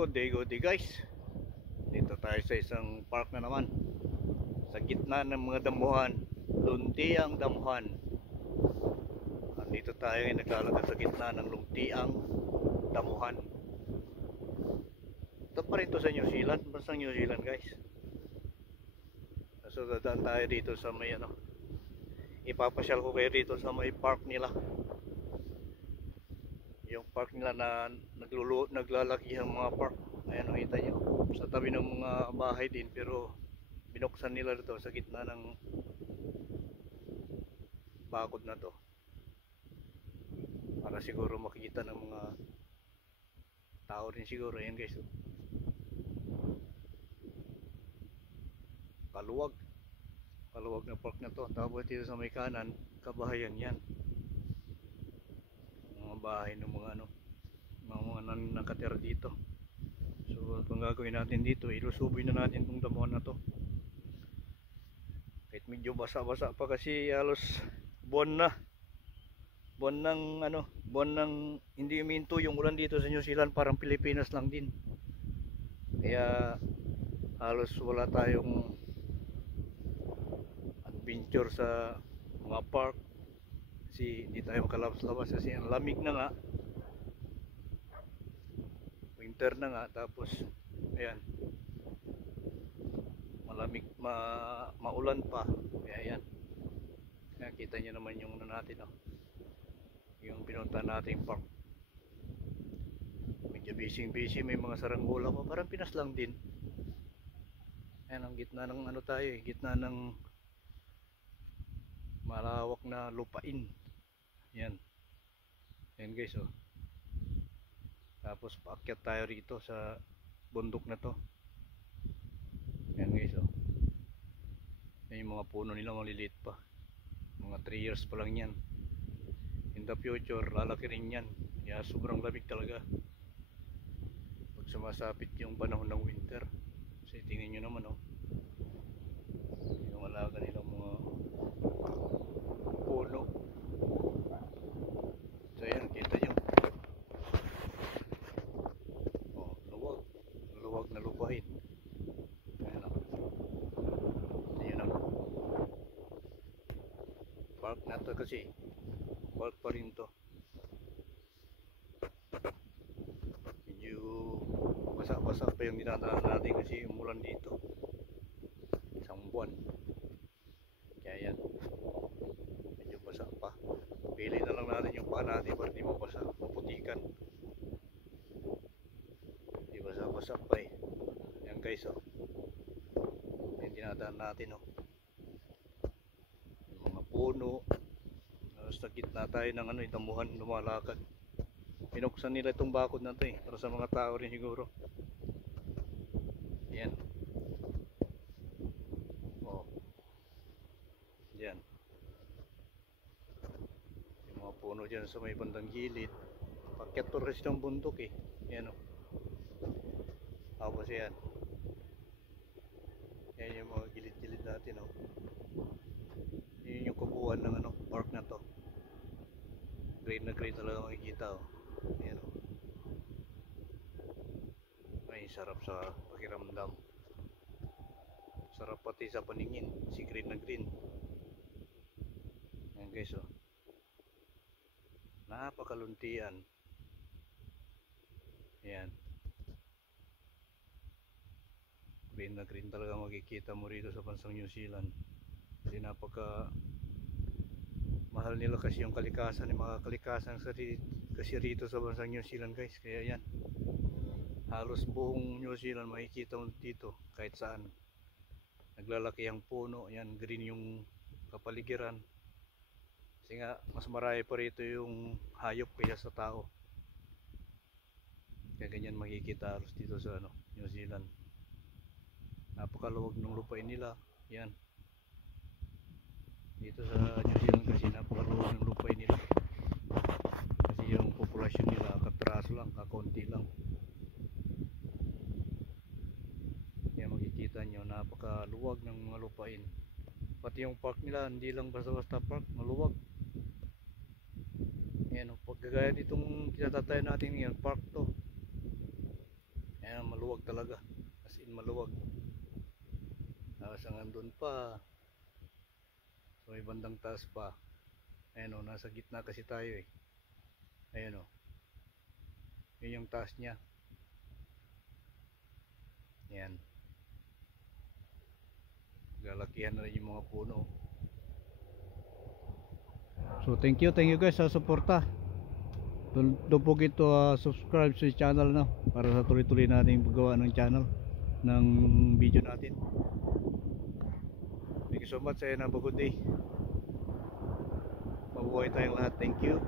Good day guys. Dito tayo sa isang park na naman. Sa gitna ng mga damuhan. Luntiang damuhan. Dito tayo ay naglalakad sa gitna ng luntiang damuhan. Ito pa rin to sa New Zealand. Basta New Zealand guys. So dadaan tayo dito sa may ipapasyal ko kayo dito sa may park nila. Yung park nila na naglalaki ang mga park. Ayan, nakita nyo sa tabi ng mga bahay din, pero binuksan nila dito sa gitna ng bakod na to para siguro makikita ng mga tao rin siguro. Ayan guys, kaluwag na park na to. Tapos dito sa may kanan, kabahayan yan, mga bahay ng mga mga nakatira dito. So itong gagawin natin dito, ilusuboy na natin itong damuhan na to. Kahit medyo basa-basa pa kasi halos buwan ng hindi uminto yung ulan dito sa New Zealand, parang Pilipinas lang din. Kaya halos wala tayong adventure sa mga park kasi hindi tayo makalabas-labas kasi ang lamig na nga, winter na nga. Tapos ayan, malamig, maulan pa. Kaya ayan, nakita nyo naman yung natin yung pinunta natin park. Medyo busy, may mga saranggola pa, parang Pinas lang din. Ayan, ang gitna ng tayo gitna ng malawak na lupain. Yan guys, tapos paakyat tayo rito sa bundok na to. Yan guys, yan yung mga puno nila, maliliit pa, mga 3 years pa lang yan. In the future lalaki rin yan. Kaya sobrang lamig talaga pag sumasapit yung panahon ng winter. Kasi tingnan nyo naman yung alaga nilang mga puno. So yan, kita nyo, luwag na lupain. Ayan park na to kasi park pa rin to. Medyo basa-basa pa yung dinadaan natin kasi umulan dito isang buwan. Kaya yan, medyo basa pa. Pili na lang natin yung paa natin para di mabasa, maputikan. Di basa-basa pa yan guys, yung dinadaan natin yung mga puno. Sa gitna tayo ng damuhan, lumalakad. Pinuksan nila itong bakod na ito para sa mga tao rin siguro. Yan. Yan. Yung mga puno dyan sa may bandang gilid. Pakyat to rin ng bundok Yan Tapos yan. Yan yung mga gilid-gilid natin Yun yung kubuhan ng park na to. Green na green talaga makikita Ayan Ay, sarap sa pakiramdam. Sarap pati sa paningin, si green na green. Ayan guys, napakaluntian. Ayan, green na green talaga makikita mo rito sa bansang New Zealand. Kasi napaka mahal nila kasi yung kalikasan, yung mga kalikasan kasi rito sa bansang New Zealand guys. Kaya yan, halos buong New Zealand makikita mo dito kahit saan. Naglalaki ang puno, yan, green yung kapaligiran. Kasi nga mas marami pa rito yung hayop kaya sa tao. Kaya ganyan makikita halos dito sa New Zealand. Napakaluwag ng lupain nila. Yan, dito sa New Zealand kasi napakaluwag ng lupain nila. Kasi yung populasyon nila katraso lang, kakunti lang. Kaya makikita nyo napakaluwag ng mga lupain. Pati yung park nila hindi lang basta-basta park, maluwag. Yan, pagkagaya ditong kinatatayo natin ngayon, park to. Ayan maluwag talaga, as in maluwag. Tapos hanggang doon pa so may bandang taas pa. Ayan o, nasa gitna kasi tayo eh. Ayan o, yun yung taas nya. Ayan, lalakihan na rin yung mga puno. So thank you guys sa suporta. Don't forget to subscribe sa channel na para sa tuloy-tuloy nating paggawa ng channel ng video natin. Thank you so much, and have a good day. Mabuhay tayong lahat. Thank you.